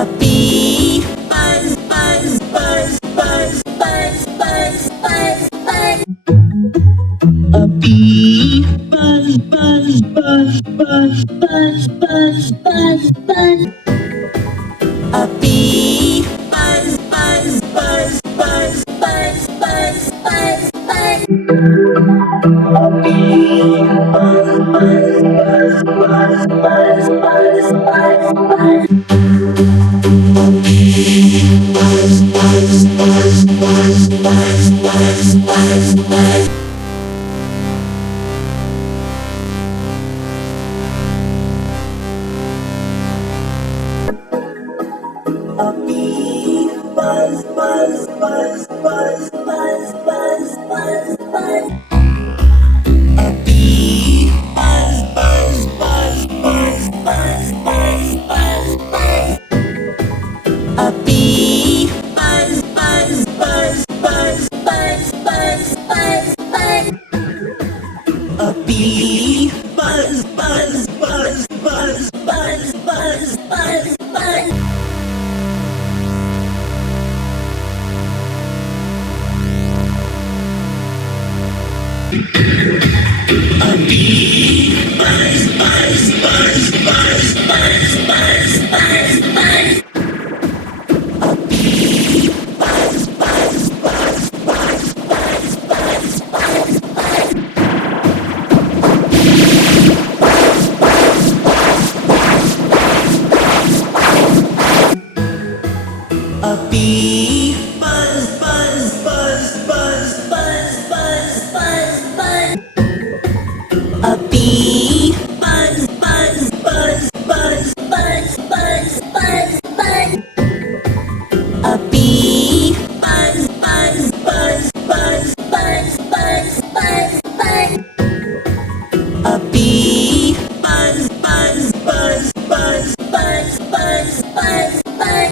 A bee buzz, buzz, buzz, buzz, buzz, buzz, buzz, buzz. A bee buzz, buzz, buzz, buzz, buzz, buzz, buzz, buzz. A bee buzz, buzz, buzz, buzz, buzz, buzz, buzz, buzz. A bee buzz, buzz, buzz, buzz, buzz, buzz, buzz, buzz. Buzz, buzz, buzz, buzz, buzz, buzz, buzz, buzz. A bee buzz, buzz, buzz, buzz, buzz, buzz, buzz, buzz. A bee buzz, buzz, buzz, buzz, buzz, buzz, buzz, buzz. A bee buzz, buzz, buzz, buzz, buzz, buzz, buzz, buzz. A bee buzz, buzz, buzz, buzz, buzz, buzz, buzz.